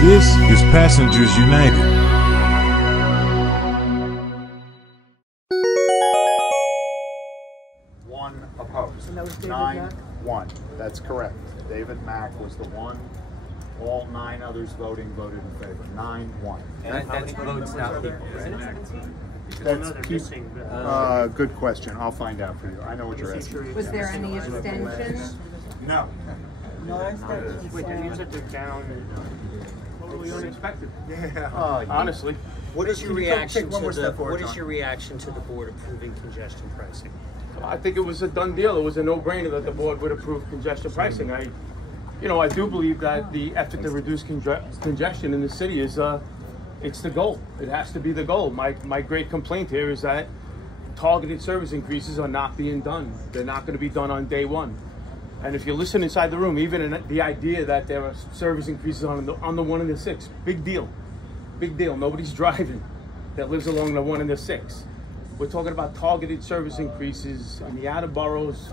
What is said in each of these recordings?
This is Passengers United. One opposed. 9-1. That's correct. David Mack was the one. All 9 others voted in favor. 9-1. And that's votes now. That's good question. I'll find out for you. I know what you're asking. Was there any abstention? No. Wait, you said they're down. Totally unexpected. Yeah. Honestly. What is your reaction to the board approving congestion pricing? I think it was a done deal. It was a no-brainer that the board would approve congestion pricing. I do believe that the effort to reduce congestion in the city is it's the goal. It has to be the goal. My great complaint here is that targeted service increases are not being done. They're not going to be done on day one. And if you listen inside the room, even in the idea that there are service increases on the 1 and the 6, big deal. Big deal. Nobody's driving that lives along the 1 and the 6. We're talking about targeted service increases in the outer boroughs,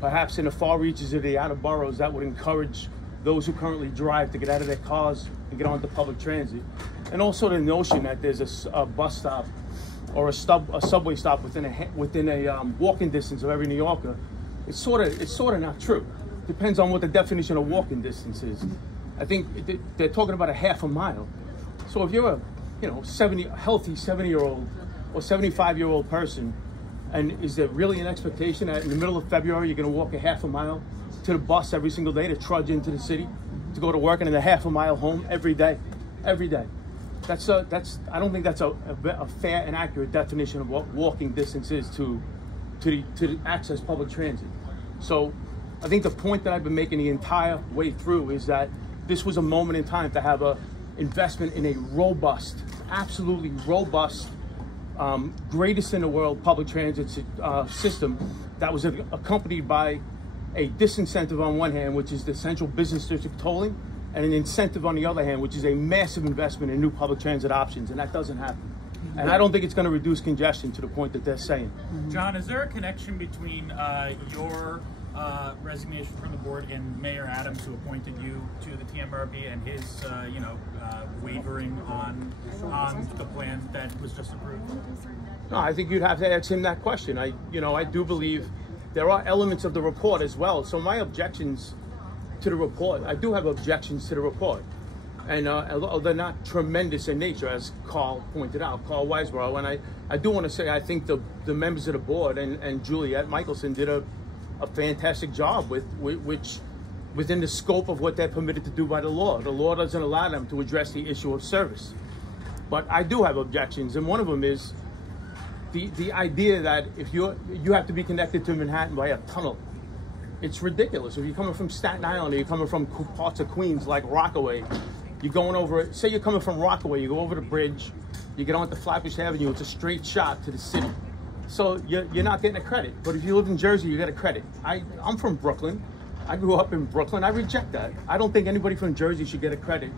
perhaps in the far reaches of the outer boroughs that would encourage those who currently drive to get out of their cars and get onto public transit. And also the notion that there's a bus stop or a subway stop within a walking distance of every New Yorker. It's sort of not true. Depends on what the definition of walking distance is. I think they're talking about a half a mile. So if you're a healthy 70-year-old or 75-year-old person, and is there really an expectation that in the middle of February you're going to walk a half a mile to the bus every single day to trudge into the city to go to work and then a half a mile home every day? Every day. I don't think that's a fair and accurate definition of what walking distance is to access public transit. So I think the point that I've been making the entire way through is that this was a moment in time to have a investment in a robust, absolutely robust, greatest in the world public transit system that was accompanied by a disincentive on one hand, which is the central business district tolling, and an incentive on the other hand, which is a massive investment in new public transit options, and that doesn't happen. And I don't think it's going to reduce congestion to the point that they're saying. John, is there a connection between your resignation from the board and Mayor Adams, who appointed you to the TMRB, and his, wavering on the plan that was just approved? No, I think you'd have to ask him that question. I do believe there are elements of the report as well. So my objections to the report, I do have objections to the report. And they're not tremendous in nature, as Carl pointed out, Carl Weisborough. And I do want to say I think the members of the board and Juliet Michelson did a fantastic job within the scope of what they're permitted to do by the law. The law doesn't allow them to address the issue of service. But I do have objections, and one of them is the idea that if you have to be connected to Manhattan by a tunnel. It's ridiculous. If you're coming from Staten Island or you're coming from parts of Queens like Rockaway, you're going over, say you're coming from Rockaway, you go over the bridge, you get onto Flatbush Avenue, it's a straight shot to the city. So you're not getting a credit. But if you live in Jersey, you get a credit. I'm from Brooklyn. I grew up in Brooklyn. I reject that. I don't think anybody from Jersey should get a credit.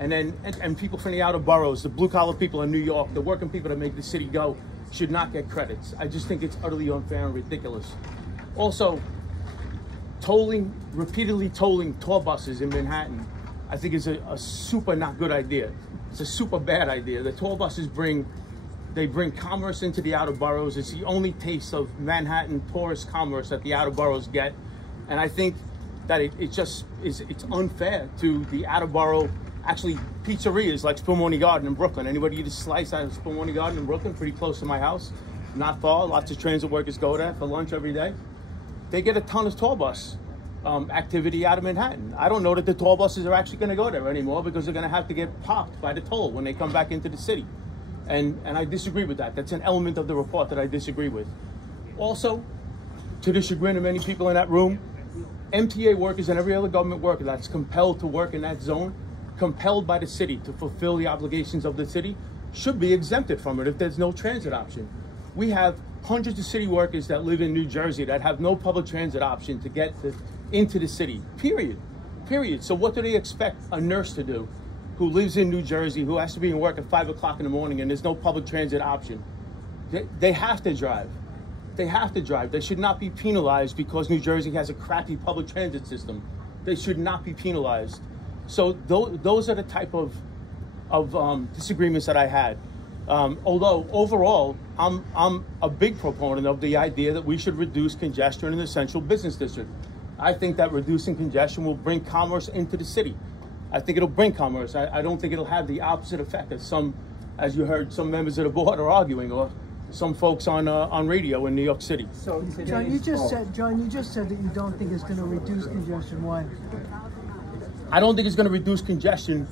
And people from the outer boroughs, the blue collar people in New York, the working people that make the city go, should not get credits. I just think it's utterly unfair and ridiculous. Also, repeatedly tolling tour buses in Manhattan, I think is a super not good idea. It's a super bad idea. The tour buses bring commerce into the outer boroughs. It's the only taste of Manhattan tourist commerce that the outer boroughs get. And I think that it's unfair to the outer borough, actually pizzerias like Spumoni Garden in Brooklyn. Anybody eat a slice out of Spumoni Garden in Brooklyn? Pretty close to my house. Not far. Lots of transit workers go there for lunch every day. They get a ton of tour bus activity out of Manhattan. I don't know that the tour buses are actually going to go there anymore because they're going to have to get popped by the toll when they come back into the city. And I disagree with that. That's an element of the report that I disagree with. Also, to the chagrin of many people in that room, MTA workers and every other government worker that's compelled to work in that zone, compelled by the city to fulfill the obligations of the city, should be exempted from it if there's no transit option. We have hundreds of city workers that live in New Jersey that have no public transit option to get into the city, period. So what do they expect a nurse to do who lives in New Jersey, who has to be in work at 5 o'clock in the morning and there's no public transit option? They have to drive. They have to drive. They should not be penalized because New Jersey has a crappy public transit system. They should not be penalized. So those are the type of disagreements that I had. Although overall, I'm a big proponent of the idea that we should reduce congestion in the central business district. I think that reducing congestion will bring commerce into the city. I think it'll bring commerce. I don't think it'll have the opposite effect as you heard, some members of the board are arguing, or some folks on radio in New York City. So, John, you just said that you don't think it's going to reduce congestion. Why? I don't think it's going to reduce congestion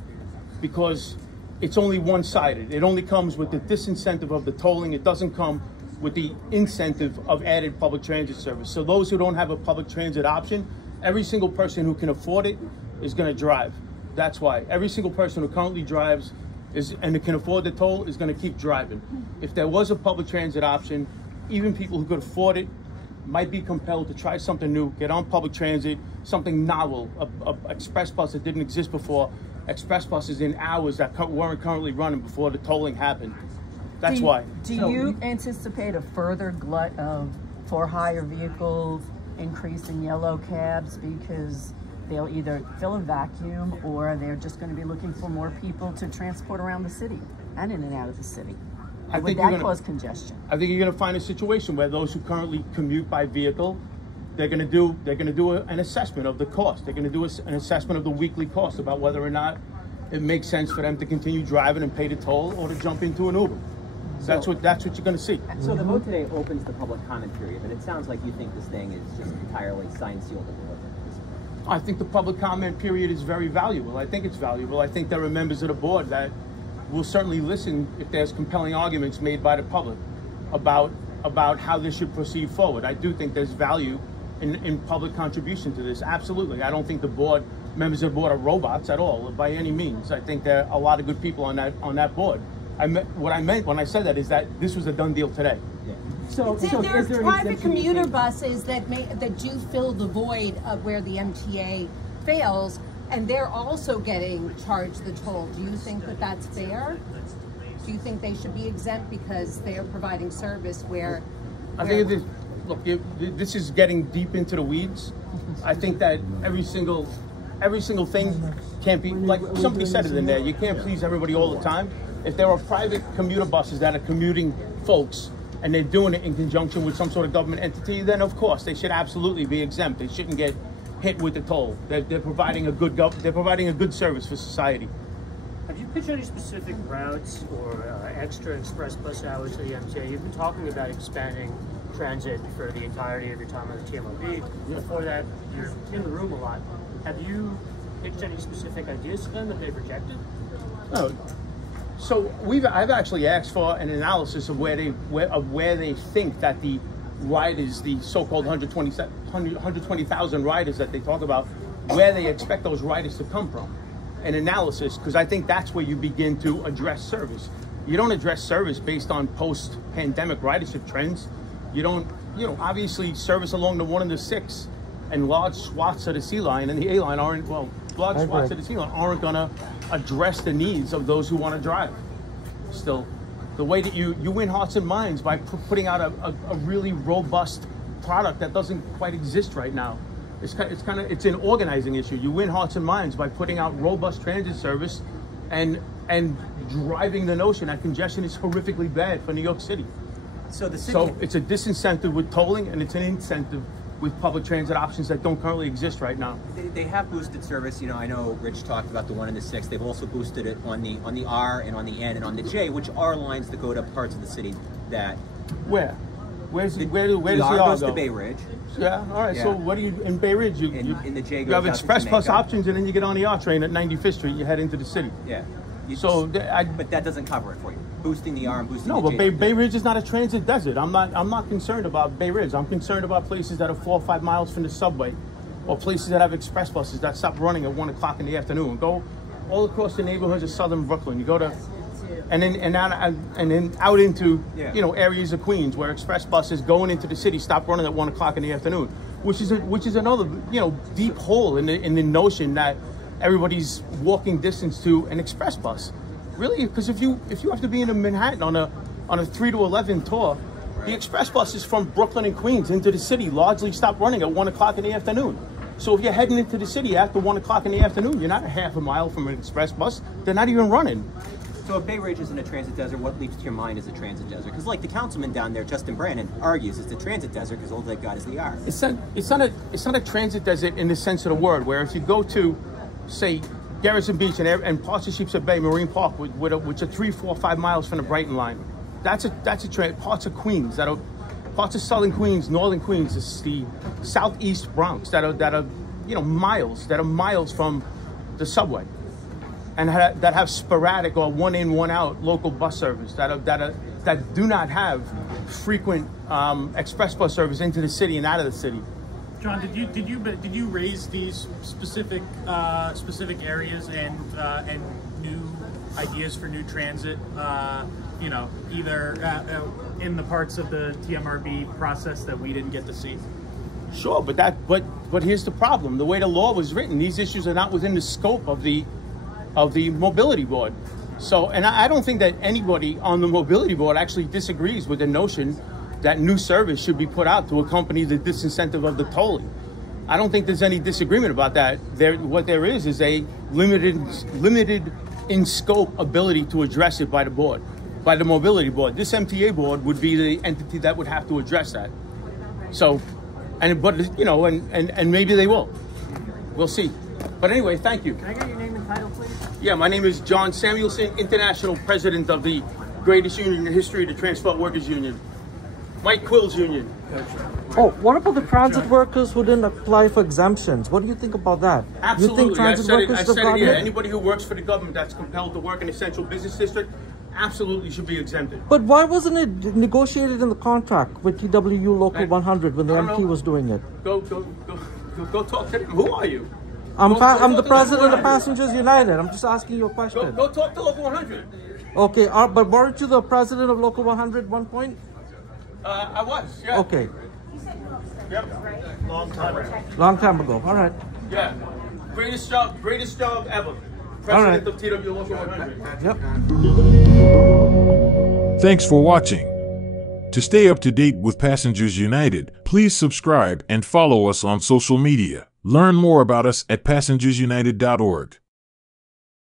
because it's only one-sided. It only comes with the disincentive of the tolling. It doesn't come with the incentive of added public transit service. So those who don't have a public transit option, every single person who can afford it is going to drive. That's why every single person who currently drives and who can afford the toll is going to keep driving. If there was a public transit option, even people who could afford it might be compelled to try something new, get on public transit, something novel, a express bus that didn't exist before, express buses in hours that weren't currently running before the tolling happened. That's why. Do you anticipate a further glut of for-hire vehicles, increase in yellow cabs, because they'll either fill a vacuum or they're just going to be looking for more people to transport around the city and in and out of the city? Would that cause congestion? I think you're going to find a situation where those who currently commute by vehicle, they're going to do an assessment of the cost. They're going to do an assessment of the weekly cost about whether or not it makes sense for them to continue driving and pay the toll or to jump into an Uber. That's what you're going to see. So the vote today opens the public comment period, and it sounds like you think this thing is just entirely signed, sealed, and delivered. I think the public comment period is very valuable. I think it's valuable. I think there are members of the board that will certainly listen if there's compelling arguments made by the public about how this should proceed forward. I do think there's value in public contribution to this. Absolutely. I don't think members of the board are robots at all, by any means. I think there are a lot of good people on that board. What I meant when I said that is that this was a done deal today. Yeah. So there are private commuter buses that do fill the void of where the MTA fails, and they're also getting charged the toll. Do you think that that's fair? Do you think they should be exempt because they are providing service where? I think look, this is getting deep into the weeds. I think that every single thing can't be, like somebody said it in there, you can't please everybody all the time. If there are private commuter buses that are commuting folks and they're doing it in conjunction with some sort of government entity, then of course they should absolutely be exempt. They shouldn't get hit with the toll. They're providing a good service for society. Have you pitched any specific routes or extra express bus hours to the MTA? You've been talking about expanding transit for the entirety of your time on the TMRB. Yeah. Before that, you're in the room a lot. Have you pitched any specific ideas to them that they've rejected? No. So I've actually asked for an analysis of where they think that the riders, the so-called 120,000 riders that they talk about, where they expect those riders to come from. An analysis, because I think that's where you begin to address service. You don't address service based on post-pandemic ridership trends. You don't, obviously service along the 1 and the 6 and large swaths of the C line and the A line aren't, large swaths of the C line aren't going to address the needs of those who want to drive. Still, the way that you win hearts and minds by putting out a really robust product that doesn't quite exist right now. It's an organizing issue. You win hearts and minds by putting out robust transit service and driving the notion that congestion is horrifically bad for New York City. So it's a disincentive with tolling, and it's an incentive with public transit options that don't currently exist right now. They have boosted service. I know Rich talked about the 1 and the 6. They've also boosted it on the R and on the N and on the J, which are lines that go to parts of the city that. Where does the R goes go? to Bay Ridge. Yeah. All right. Yeah. So what do you in Bay Ridge? In the J goes you have out express to bus Jamaica. options, and then you get on the R train at 95th Street. You head into the city. Yeah. But that doesn't cover it for you. Boosting the R and boosting no, the J. but Bay Ridge is not a transit desert. I'm not concerned about Bay Ridge. I'm concerned about places that are 4 or 5 miles from the subway, or places that have express buses that stop running at 1 o'clock in the afternoon. Go all across the neighborhoods of southern Brooklyn. You go to, and then out into areas of Queens where express buses going into the city stop running at 1 o'clock in the afternoon, which is another deep hole in the notion that everybody's walking distance to an express bus. Really, because if you have to be in Manhattan on a 3 to 11 tour, the express buses from Brooklyn and Queens into the city largely stop running at 1 o'clock in the afternoon. So if you're heading into the city after 1 o'clock in the afternoon, you're not a half a mile from an express bus. They're not even running. So if Bay Ridge isn't a transit desert, what leaps to your mind as a transit desert? Because like the councilman down there, Justin Brandon, argues it's a transit desert because all they've got is the R. It's not a transit desert in the sense of the word, where if you go to, say, Garrison Beach and parts of Sheepshead Bay, Marine Park, which are 3, 4, 5 miles from the Brighton line, that's a parts of Queens, parts of Southern Queens, Northern Queens, it's the Southeast Bronx that are miles from the subway, and that have sporadic or one in, one out local bus service that do not have frequent express bus service into the city and out of the city. John, did you raise these specific areas and new ideas for new transit? You know, either in the parts of the TMRB process that we didn't get to see. Sure, but here's the problem: the way the law was written, these issues are not within the scope of the mobility board. So, and I don't think that anybody on the mobility board actually disagrees with the notion that new service should be put out to accompany the disincentive of the tolling. I don't think there's any disagreement about that. What there is a limited in scope ability to address it by the board, by the mobility board. This MTA board would be the entity that would have to address that. So, but you know, and maybe they will. We'll see. But anyway, thank you. Can I get your name and title, please? Yeah, my name is John Samuelson, International President of the greatest union in history, the Transport Workers Union. Mike Quill's union. Oh, what about the transit workers who didn't apply for exemptions? What do you think about that? Absolutely. You think transit workers I said have it, yeah. gotten it? Anybody who works for the government that's compelled to work in a central business district absolutely should be exempted. But why wasn't it negotiated in the contract with TWU Local 100 when the MT was doing it? Go talk to them. Who are you? I'm the president of Passengers United. I'm just asking you a question. Go talk to Local 100. Okay, but weren't you the president of Local 100 at one point? I was, yeah. Okay. Yep. Long time ago. Long time ago. All right. Yeah. Greatest job ever. President of TWU Local 100. Yep. Thanks for watching. To stay up to date with Passengers United, please subscribe and follow us on social media. Learn more about us at passengersunited.org.